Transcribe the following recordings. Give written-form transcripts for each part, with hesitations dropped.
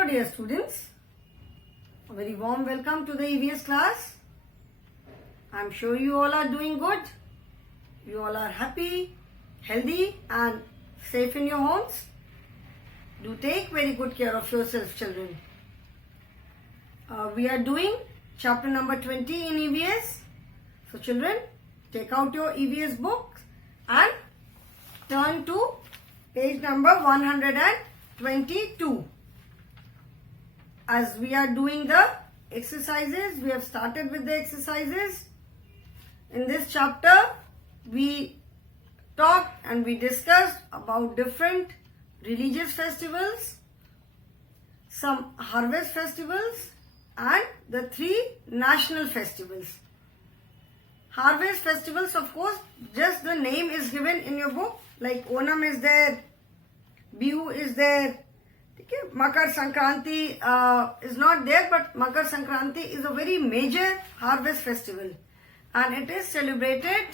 Hello dear students, a very warm welcome to the EVS class. I am sure you all are doing good. You all are happy, healthy and safe in your homes. Do take very good care of yourself, children. We are doing chapter number 20 in EVS. So children, take out your EVS book and turn to page number 122. As we are doing the exercises, we have started with the exercises. In this chapter, we talked and we discussed about different religious festivals, some harvest festivals and the 3 national festivals. Harvest festivals, of course, just the name is given in your book, like Onam is there, Bihu is there, okay? Makar Sankranti is not there, but Makar Sankranti is a very major harvest festival and it is celebrated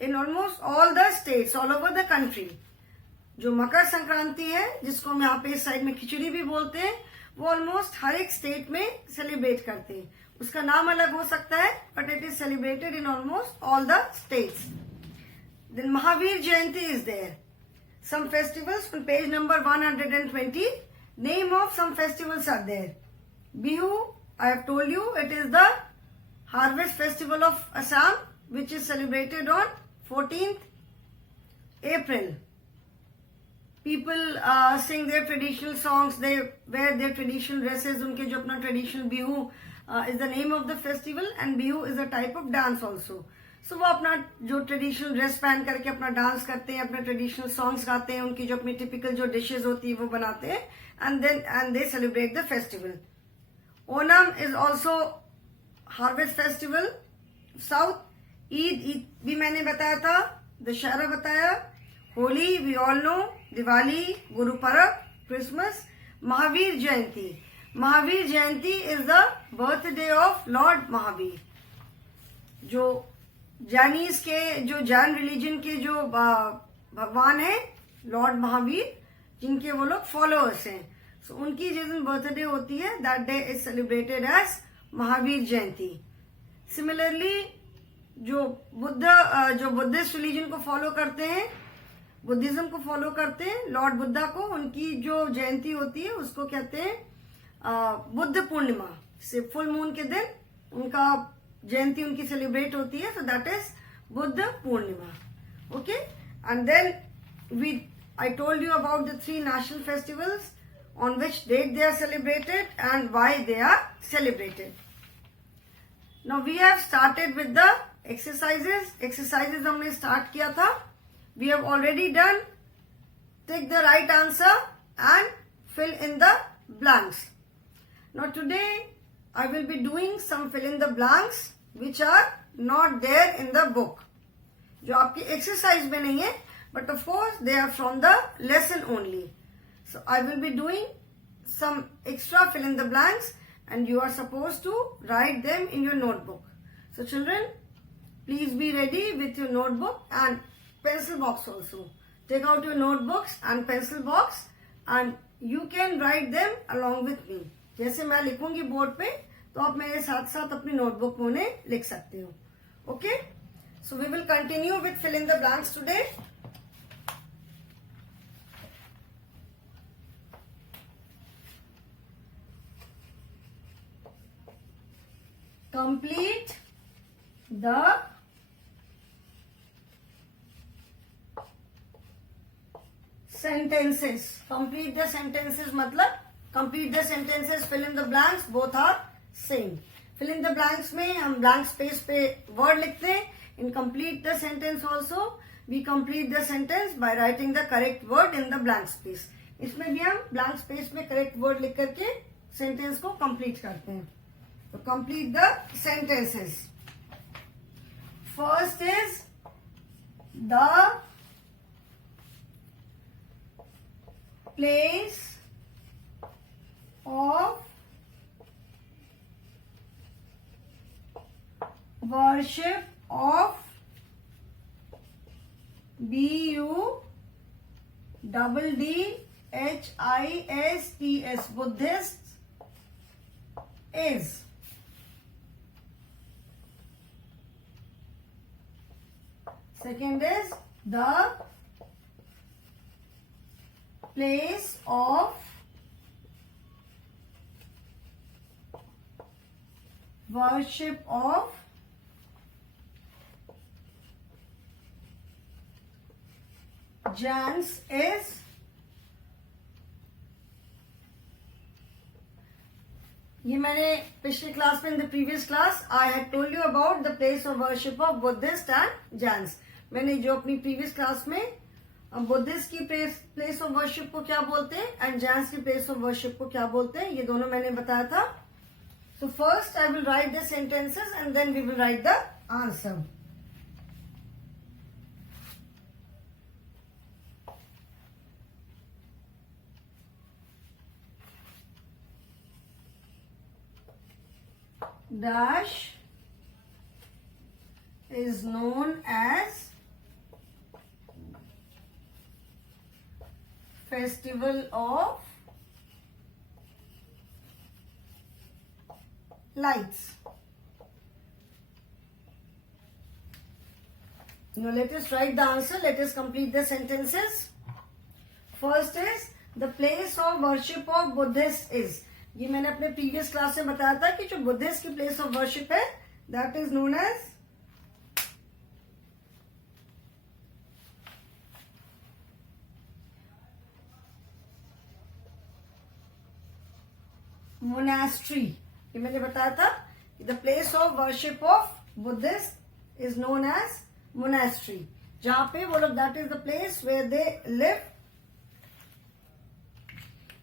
in almost all the states, all over the country. जो मकर संक्रांति है, जिसको हम यहाँ पे इस साइड में खिचड़ी भी बोलते हैं, वो ऑलमोस्ट हर एक स्टेट में सेलिब्रेट करते हैं. उसका नाम अलग हो सकता है, but it is celebrated in almost all the states. Then Mahavir Jayanti is there. Some festivals on page number 120. Name of some festivals are there. Bihu, I have told you, it is the harvest festival of Assam, which is celebrated on 14th April. People sing their traditional songs, they wear their traditional dresses. उनके जो अपना traditional Bihu is the name of the festival and Bihu is a type of dance also. So वो अपना जो traditional dress पहन करके अपना डांस करते हैं, अपने ट्रेडिशनल सॉन्ग्स गाते हैं, उनकी जो अपनी टिपिकल जो डिशेज होती है वो बनाते हैं and they celebrate the festival. Onam is also harvest festival. South Eid भी मैंने बताया था, दशहरा बताया, Holi we all know, Diwali, Guru Parv, Christmas, Mahavir Jayanti. Mahavir Jayanti is the birthday of lord Mahavir. जो जैनीज के, जो जैन रिलीजन के जो भगवान है लॉर्ड महावीर, जिनके वो लोग फॉलोअर्स हैं, सो उनकी जिस दिन बर्थडे होती है, that day is celebrated as Mahavir Jayanti. Similarly जो बुद्धिस्ट रिलीजन को फॉलो करते हैं, बुद्धिज्म को फॉलो करते हैं, लॉर्ड बुद्धा को, उनकी जो जयंती होती है उसको कहते हैं बुद्ध पूर्णिमा. से फुल मून के दिन उनका जयंती उनकी सेलिब्रेट होती है. So that is Buddha Purnima. Okay, and then I told you about the 3 national festivals, on which date they are celebrated and why they are celebrated. Now we have started with the exercises. Exercises हमने start किया था. We have already done take the right answer and fill in the blanks. Now today I will be doing some fill in the blanks which are not there in the book. जो आपकी exercise में नहीं है, but of course they are from the lesson only. So I will be doing some extra fill in the blanks and you are supposed to write them in your notebook. So children, please be ready with your notebook and pencil box also. Take out your notebooks and pencil box and you can write them along with me. जैसे मैं लिखूंगी बोर्ड पे, तो आप मेरे साथ साथ अपनी नोटबुक में उन्हें लिख सकते हो. Okay, so we will continue with fill in the blanks today. Complete the sentences. Complete the sentences मतलब complete the sentences, fill in the blanks, both are same. Fill in the blanks में हम blank space पे word लिखते हैं. In complete the sentence also, we complete the sentence by writing the correct word in the blank space. इसमें भी हम blank space में correct word लिख करके sentence को complete करते हैं. तो complete the sentences. First is the place of worship of BUDD HISTS, Buddhist is. Second is the place of worship of Jains is. ये मैंने पिछली क्लास में, in the previous class I had told you about the place of worship of Buddhist and Jains. मैंने जो अपनी previous class में बुद्धिस्ट की place of worship को क्या बोलते हैं एंड जैन्स की प्लेस ऑफ वर्शिप को क्या बोलते हैं, ये दोनों मैंने बताया था. So first I will write the sentences and then we will write the answer. Dash is known as Festival of Lights. Now let us write the answer. Let us complete the sentences. First is the place of worship of Buddhist is. ये मैंने अपने previous class में बताया था कि जो Buddhist की place of worship है that is known as monastery. ये मैंने बताया था the place of worship of Buddhist is known as monastery, जहां पे वो लोग, that is the place where they live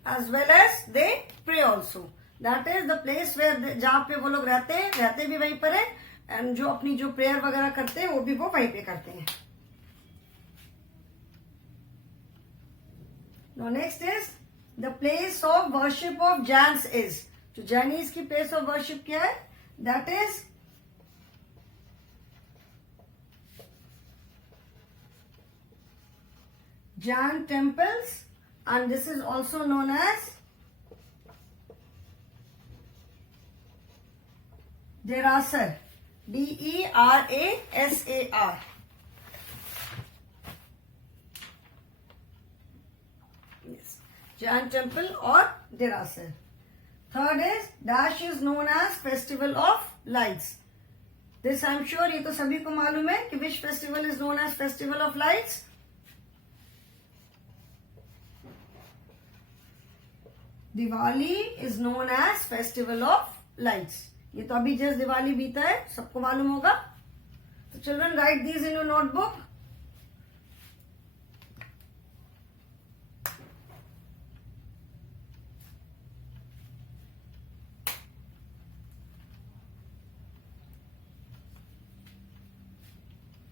as well as they pray also. That is the place where जहाँ पे वो लोग रहते भी वहीं पर है एंड जो अपनी जो प्रेयर वगैरह करते हैं वो भी वो वहीं पे करते हैं. Now next is the place of worship of Jains is. जो जैनीज की प्लेस ऑफ वर्शिप क्या है, that is Jain temples. And this is also known as Derasar. Derasar. Yes. Jain temple or Derasar. Third is Dash is known as Festival of Lights. This I am sure ये तो सभी को मालूम है कि which festival is known as Festival of Lights. Diwali is known as festival of lights. ये तो अभी जस्ट दिवाली बीता है, सबको मालूम होगा. तो children write these in your notebook.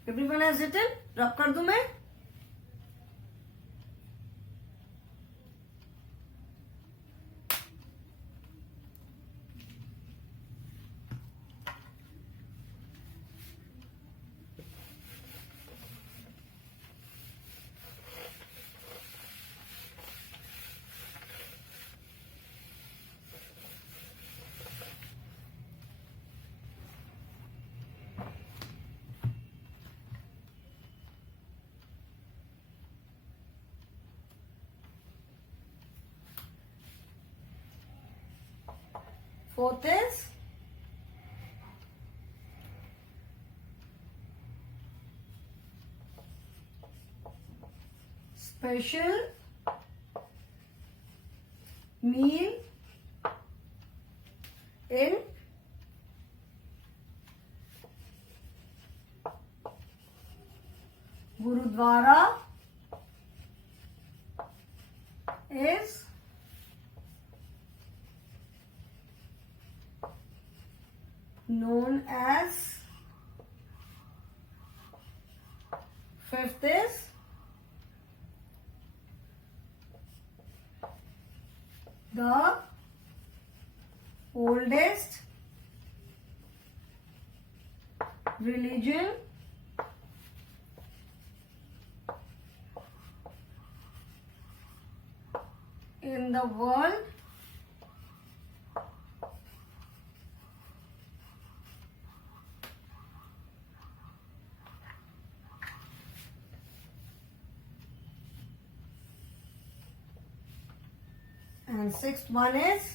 Everyone has written. रब कर दूं मैं. Fourth is special meal in Gurudwara is known as. Fifth is the oldest religion in the world and sixth one is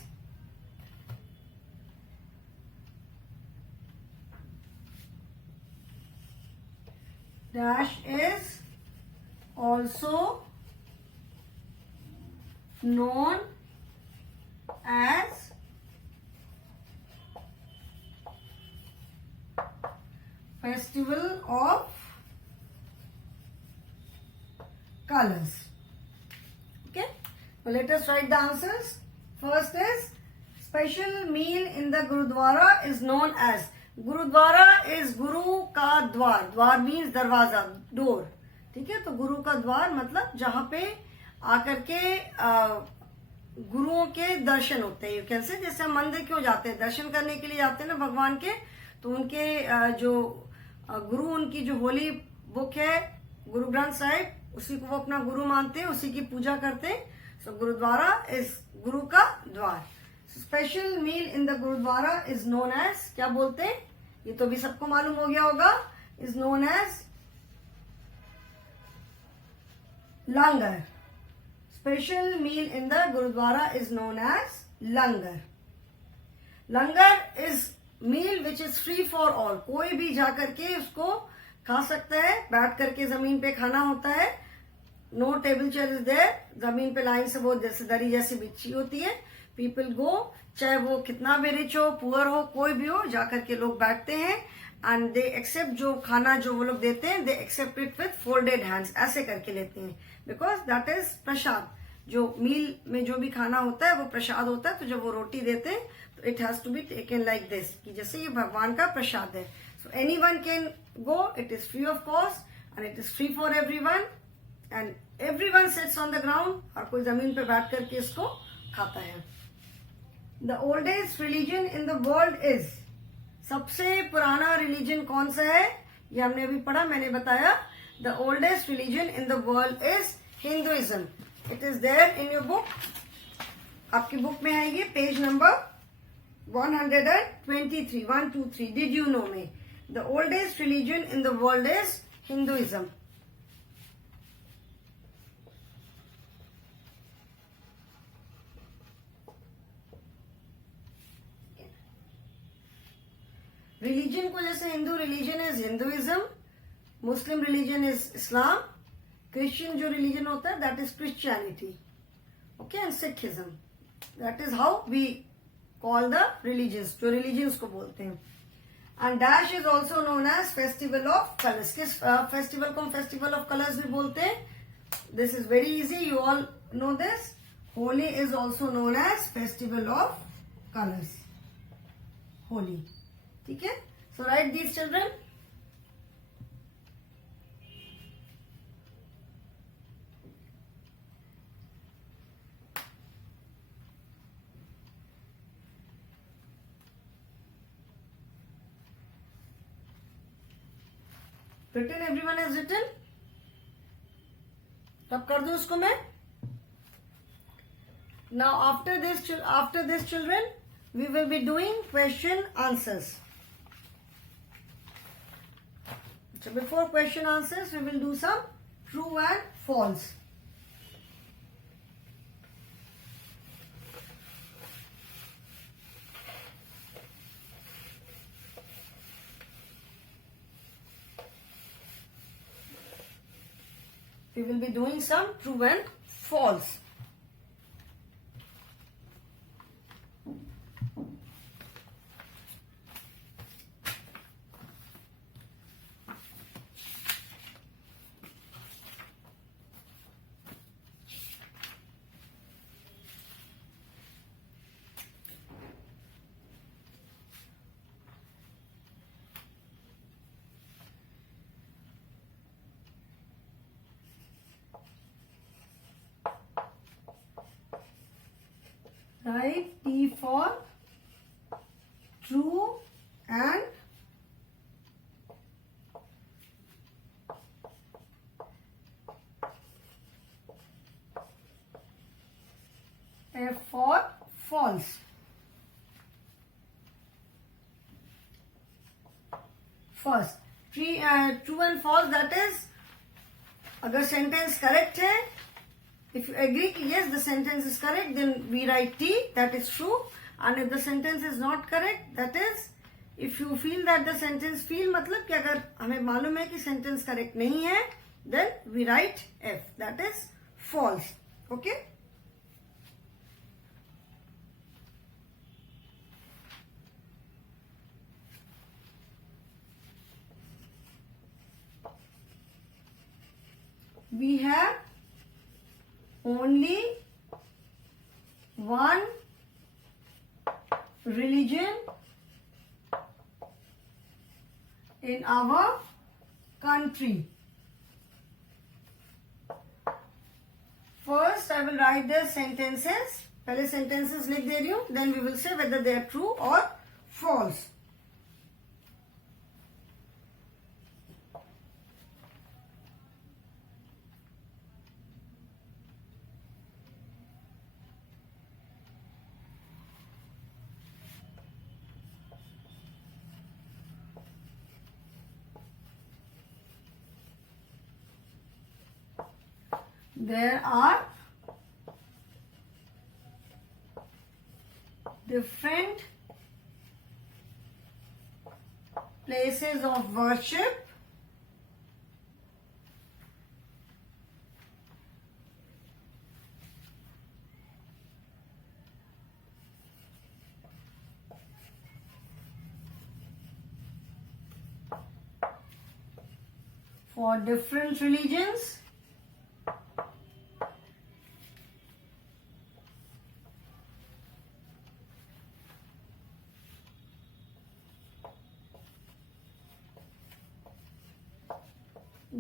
dash is also known as Festival of Colors. Okay, now let us write the answers. First is special meal in the Gurudwara is known as. Gurudwara is गुरु का द्वार. द्वार means दरवाजा, डोर. ठीक है, तो गुरु का द्वार मतलब जहां पे आकर के गुरुओं के दर्शन होते हैं. यू कैन से जैसे हम मंदिर क्यों जाते हैं, दर्शन करने के लिए जाते हैं ना भगवान के, तो उनके जो गुरु, उनकी जो होली बुक है गुरु ग्रंथ साहिब, उसी को वो अपना गुरु मानते हैं, उसी की पूजा करते हैं. सो गुरुद्वारा इज गुरु का द्वार. Special meal in the gurdwara is known as, क्या बोलते हैं, ये तो भी सबको मालूम हो गया होगा, is known as langar. Special meal in the gurdwara is known as langar. Langar is meal which is free for all. कोई भी जाकर के उसको खा सकता है, बैठ करके जमीन पे खाना होता है. No table chair is there. जमीन पे लाइन से वो जैसे दरी जैसी बिछी होती है. पीपल गो, चाहे वो कितना भी रिच हो, पुअर हो, कोई भी हो, जाकर के लोग बैठते हैं एंड दे एक्सेप्ट जो खाना जो वो लोग देते हैं, they accept it with folded hands, ऐसे करके लेते हैं, बिकॉज दैट इज प्रसाद. जो मील में जो भी खाना होता है वो प्रसाद होता है. तो जब वो रोटी देते हैं तो it has to be taken like this, कि जैसे ये भगवान का प्रसाद है. So any one can go, it is free of cost and it is free for everyone and everyone sits on the ground. और कोई जमीन पे बैठ करके इसको खाता है. The oldest religion in the world is, सबसे पुराना रिलीजन कौन सा है, ये हमने अभी पढ़ा, मैंने बताया. The oldest religion in the world is Hinduism. It is there in your book, आपकी बुक में है ये, page number 123, 123. Did you know में the oldest religion in the world is Hinduism. Religion को जैसे Hindu religion is Hinduism, Muslim religion is Islam, Christian जो religion होता है that is Christianity. Okay, and Sikhism. That is how we call the religions, जो रिलीजन्स को बोलते हैं. And dash is also known as festival of colours. किस festival को हम फेस्टिवल ऑफ कलर्स भी बोलते हैं? This is very easy, you all know this. Holi is also known as festival of colours. Holi. ठीक है, so write these children. written, everyone has written. तब कर दो उसको मैं. Now after this children, we will be doing question answers. So before question answers, we will do some true and false. We will be doing some true and false. Write T for true and F for false. First, true and false, that is, अगर sentence correct है, if you agree कि yes, the sentence is correct, then we write T, that is true. And if the sentence is not correct, that is, if you feel that the sentence feel, मतलब कि अगर हमें मालूम है कि sentence correct नहीं है, then we write F, that is false. Okay? We have only one religion in our country. First, I will write the sentences. पहले sentences लिख दे रही हूँ. Then we will say whether they are true or false. There are different places of worship for different religions.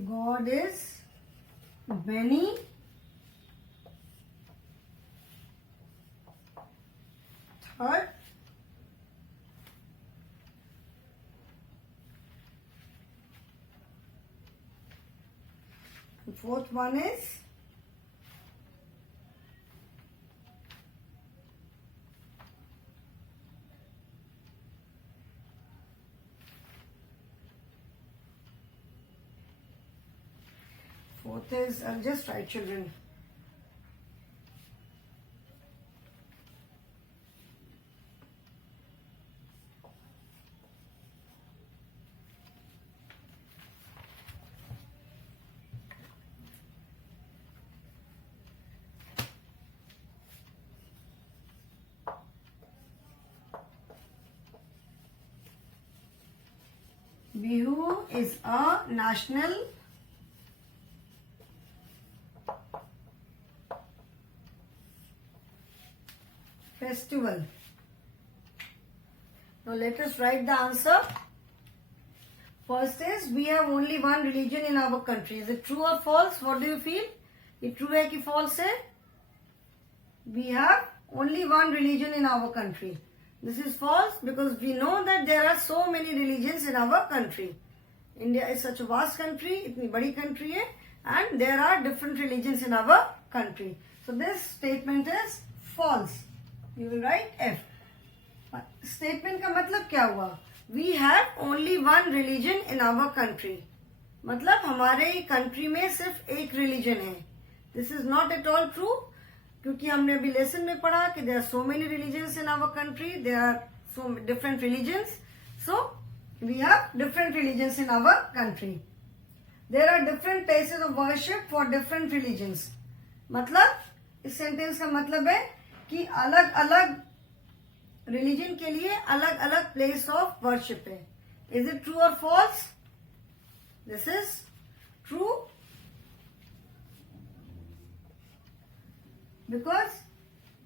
God is many. Third, and fourth one is I'll just write children. Bihu is a national festival. Now let us write the answer. First is, we have only one religion in our country. Is it true or false? What do you feel? ये true है कि false है? We have only one religion in our country. This is false because we know that there are so many religions in our country. India is such a vast country, इतनी बड़ी country है, and there are different religions in our country. So this statement is false. You will write F. Statement का मतलब क्या हुआ? We have only one religion in our country. मतलब हमारे country में सिर्फ एक religion है. This is not at all true. क्योंकि हमने अभी lesson में पढ़ा कि there are so many religions in our country. There are so different religions. So we have different religions in our country. There are different places of worship for different religions. मतलब इस sentence का मतलब है कि अलग अलग रिलीजन के लिए अलग अलग प्लेस ऑफ वर्शिप है. इज इट ट्रू और false? This is true because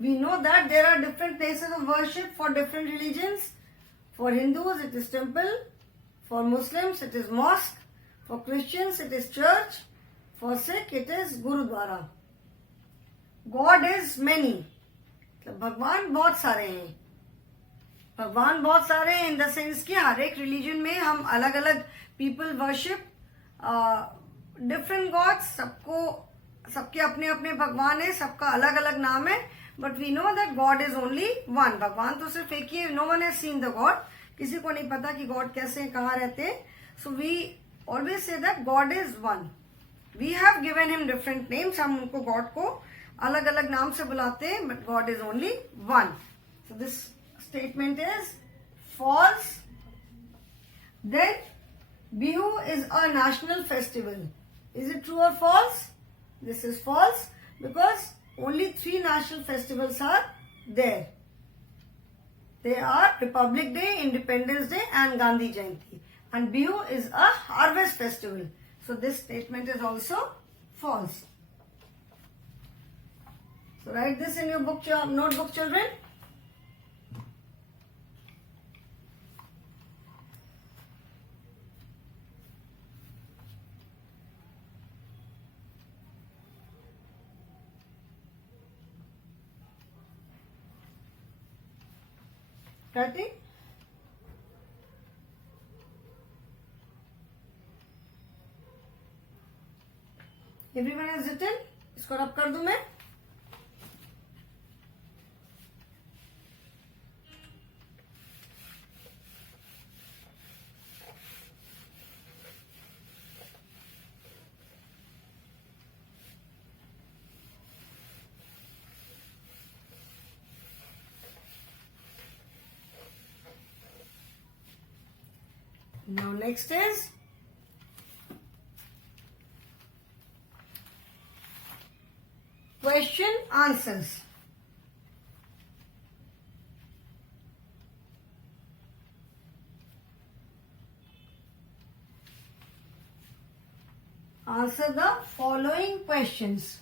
we know that there are different places of worship for different religions. For Hindus it is temple, for Muslims it is mosque, for Christians it is church, for Sikh it is gurdwara. God is many, भगवान बहुत सारे हैं. भगवान बहुत सारे हैं in the sense कि हर एक रिलीजन में हम अलग अलग पीपल वर्शिप डिफरेंट गॉड्स. सबके अपने अपने भगवान है, सबका अलग अलग नाम है, but we know that God is only one. भगवान तो सिर्फ एक ही है. No one has seen the God. किसी को नहीं पता कि God कैसे हैं, कहाँ रहते हैं. So we always say that God is one. We have given him different names. हम उनको God को अलग अलग नाम से बुलाते हैं, but God is only one. So this statement is false. Then Bihu is a national festival. Is it true or false? This is false because only 3 national festivals are there. They are Republic Day, Independence Day and Gandhi Jayanti. And Bihu is a harvest festival. So this statement is also false. So write this in your book, notebook, children. Writing? Everyone has written? इसको रब कर दूं मैं? Now next is question answers. Answer the following questions.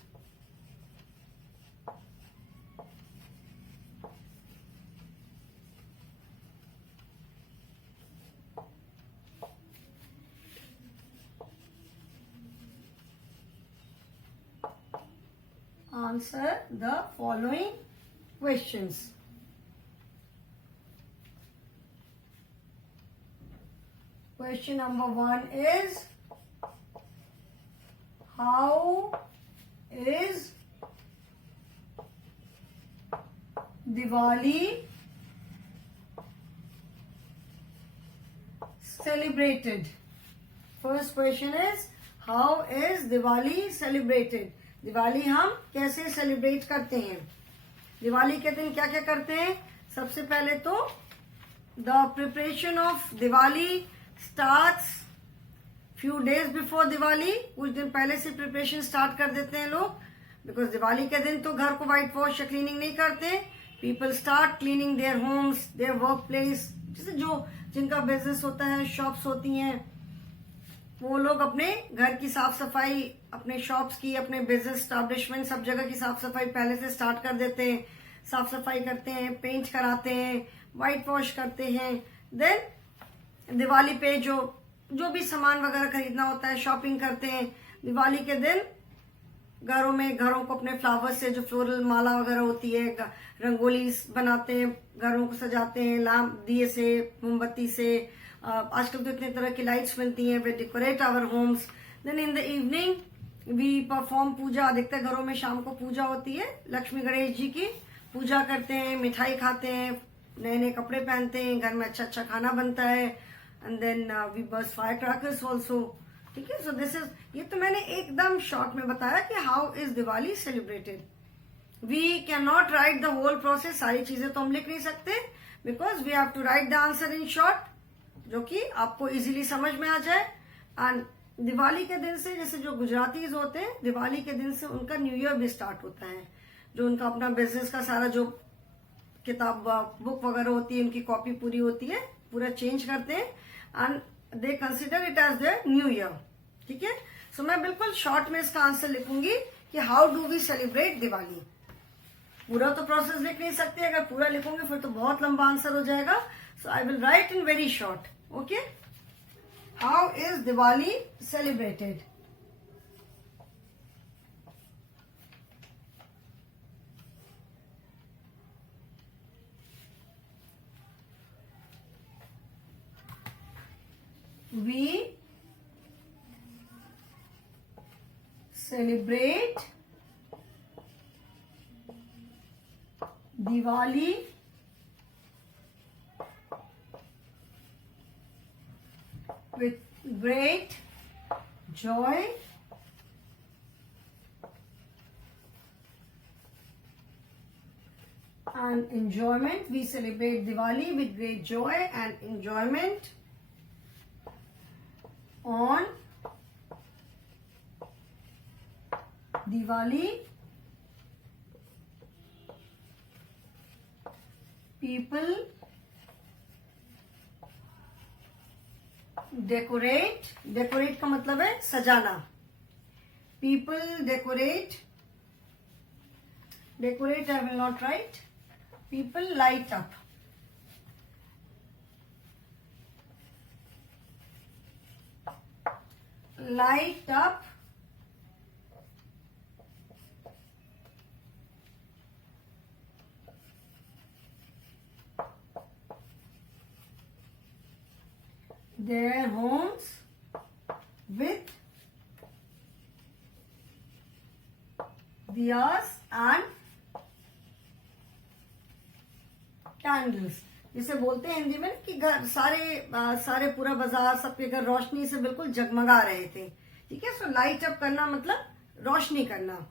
Answer the following questions. Question number 1 is, how is Diwali celebrated? First question is, how is Diwali celebrated? Diwali हम कैसे सेलिब्रेट करते हैं? दिवाली के दिन क्या क्या करते हैं? सबसे पहले तो the preparation of Diwali starts few days before Diwali. कुछ दिन पहले से प्रिपरेशन स्टार्ट कर देते हैं लोग, बिकॉज दिवाली के दिन तो घर को व्हाइट वॉश या क्लीनिंग नहीं करते. People start cleaning their homes, their work place. जैसे जो जिनका बिजनेस होता है, शॉप्स होती हैं, वो लोग अपने घर की साफ सफाई, अपने शॉप्स की, अपने बिजनेस स्टैब्लिशमेंट, सब जगह की साफ सफाई पहले से स्टार्ट कर देते हैं. साफ सफाई करते हैं, पेंट कराते हैं, व्हाइट वॉश करते हैं. देन दिवाली पे जो भी सामान वगैरह खरीदना होता है, शॉपिंग करते हैं. दिवाली के दिन घरों को अपने फ्लावर्स से, जो फ्लोरल माला वगैरह होती है, रंगोली बनाते हैं, घरों को सजाते हैं, लैम्प, दिए से, मोमबत्ती से. आजकल तो इतने तरह की लाइट्स मिलती हैं. We decorate our homes. Then in the evening we perform puja. अधिकतर घरों में शाम को पूजा होती है. लक्ष्मी गणेश जी की पूजा करते हैं, मिठाई खाते हैं, नए नए कपड़े पहनते हैं, घर में अच्छा अच्छा खाना बनता है. And then we burst fire crackers also. ठीक है. सो दिस इज, ये तो मैंने एकदम शॉर्ट में बताया कि how is Diwali celebrated. We can not write the whole process. सारी चीजें तो हम लिख नहीं सकते, because we have to write the answer in short, जो कि आपको इजीली समझ में आ जाए. एंड दिवाली के दिन से, जैसे जो गुजरातीज होते हैं, दिवाली के दिन से उनका न्यू ईयर भी स्टार्ट होता है. जो उनका अपना बिजनेस का सारा जो किताब बुक वगैरह होती है, उनकी कॉपी पूरी होती है, पूरा चेंज करते हैं and they consider it as their new year. ठीक है. सो मैं बिल्कुल शॉर्ट में इसका आंसर लिखूंगी कि how do we celebrate Diwali. पूरा तो प्रोसेस लिख नहीं सकते. अगर पूरा लिखूंगे फिर तो बहुत लंबा आंसर हो जाएगा. So I will write in very short. Okay? How is Diwali celebrated? We celebrate Diwali with great joy and enjoyment. We celebrate Diwali with great joy and enjoyment on Diwali. People decorate. Decorate का मतलब है सजाना. People decorate. Decorate I will not write. People light up. Light up their homes with diyas and candles. जिसे बोलते हैं हिंदी में कि घर सारे पूरा बाजार सबके घर रोशनी से बिल्कुल जगमगा रहे थे. ठीक है. सो लाइट अप करना मतलब रोशनी करना.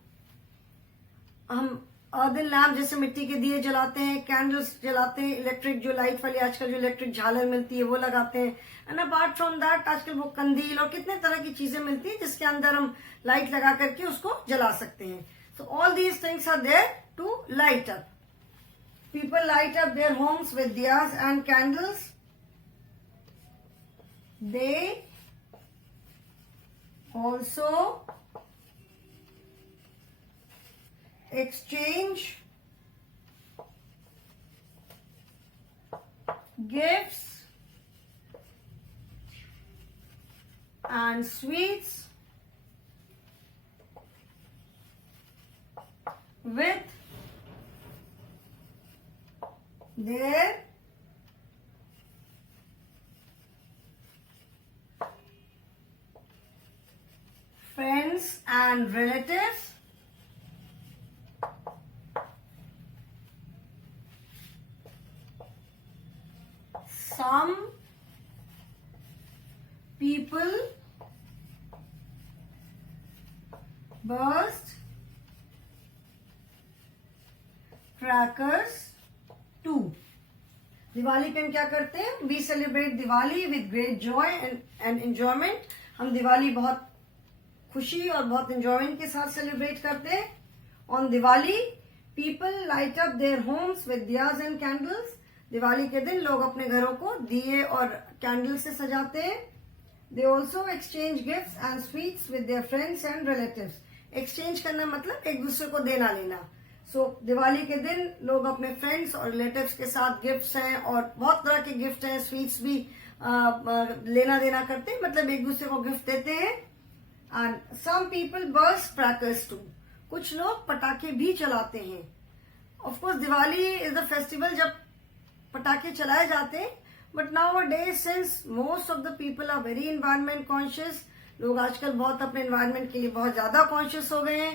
हम अर्दन लैम्प जैसे मिट्टी के दिए जलाते हैं, कैंडल्स जलाते हैं, इलेक्ट्रिक जो लाइट वाली आजकल जो इलेक्ट्रिक झालर मिलती है वो लगाते हैं. एंड अपार्ट फ्रॉम दैट आजकल वो कंदील और कितने तरह की चीजें मिलती है जिसके अंदर हम लाइट लगा करके उसको जला सकते हैं. So all these things are there to light up. People light up their homes with diyas and candles. They also exchange gifts and sweets with their friends and relatives. Some people burst crackers too. Diwali पे हम क्या करते हैं? We celebrate Diwali with great joy and enjoyment. हम दिवाली बहुत खुशी और बहुत एंजॉयमेंट के साथ सेलिब्रेट करते हैं. On Diwali people light up their homes with diyas and candles. Diwali के दिन लोग अपने घरों को दिए और कैंडल से सजाते हैं. They also exchange gifts and sweets with their friends and relatives. Exchange करना मतलब एक दूसरे को देना लेना. सो दिवाली के दिन लोग अपने फ्रेंड्स और रिलेटिव्स के साथ गिफ्ट्स हैं और बहुत तरह के गिफ्ट हैं, स्वीट्स भी लेना देना करते हैं, मतलब एक दूसरे को गिफ्ट देते हैं. And some people burst crackers too. कुछ लोग पटाखे भी चलाते हैं. Of course Diwali is the festival जब पटाखे चलाए जाते हैं. But nowadays since most of the people are very environment conscious. लोग आजकल बहुत अपने एनवायरमेंट के लिए बहुत ज्यादा कॉन्शियस हो गए हैं.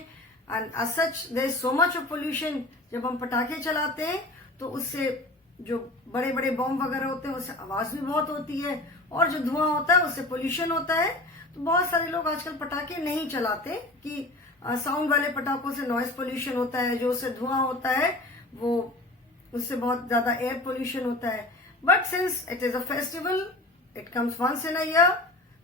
And as such there is so much of pollution. जब हम पटाखे चलाते हैं तो उससे जो बड़े बड़े बॉम्ब वगैरह होते हैं उससे आवाज भी बहुत होती है और जो धुआं होता है उससे पोल्यूशन होता है. तो बहुत सारे लोग आजकल पटाखे नहीं चलाते कि साउंड वाले पटाखों से नॉइज पोल्यूशन होता है, जो उससे धुआं होता है वो उससे बहुत ज्यादा एयर पोल्यूशन होता है. But since it is a festival, it comes once in a year,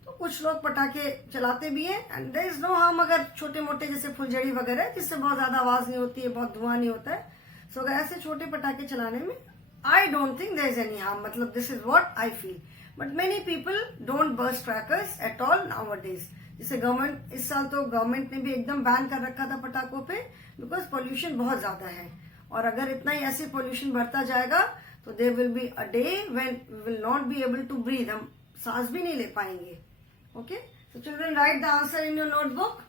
तो कुछ लोग पटाखे चलाते भी हैं. And there is no harm अगर छोटे मोटे जैसे फुलझड़ी वगैरह जिससे बहुत ज्यादा आवाज नहीं होती है, बहुत धुआं नहीं होता है. सो अगर ऐसे छोटे पटाखे चलाने में I don't think there is any harm. मतलब this is what I feel. But many people don't burst crackers at all nowadays. जैसे गवर्नमेंट इस साल तो गवर्नमेंट ने भी एकदम बैन कर रखा था पटाखों पे बिकॉज पोल्यूशन बहुत ज्यादा है. और अगर इतना ही ऐसे पोल्यूशन बढ़ता जाएगा तो there will be a day when we will not be able to breathe. हम सांस भी नहीं ले पाएंगे. Okay, so children write the answer in your notebook.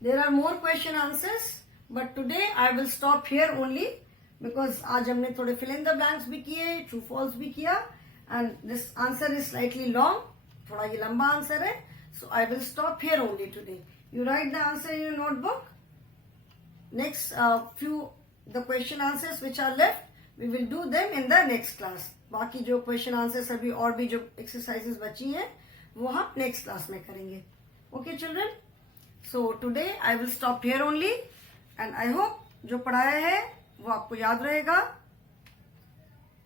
There are more question answers but today I will stop here only because आज हमने थोड़े fill in the blanks भी किए, ट्रू फॉल्स भी किया. And this answer is slightly long. थोड़ा ये लंबा आंसर है. So I will stop here only today. You write the answer in your notebook. Next few the question answers which are left, we will do them in the next class. बाकी जो question answers अभी और भी जो exercises बची हैं वो हम next class में करेंगे. Okay children? So today I will stop here only and I hope जो पढ़ाया है वो आपको याद रहेगा,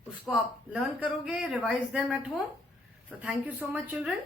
उसको आप learn करोगे, revise them at home. So thank you so much children.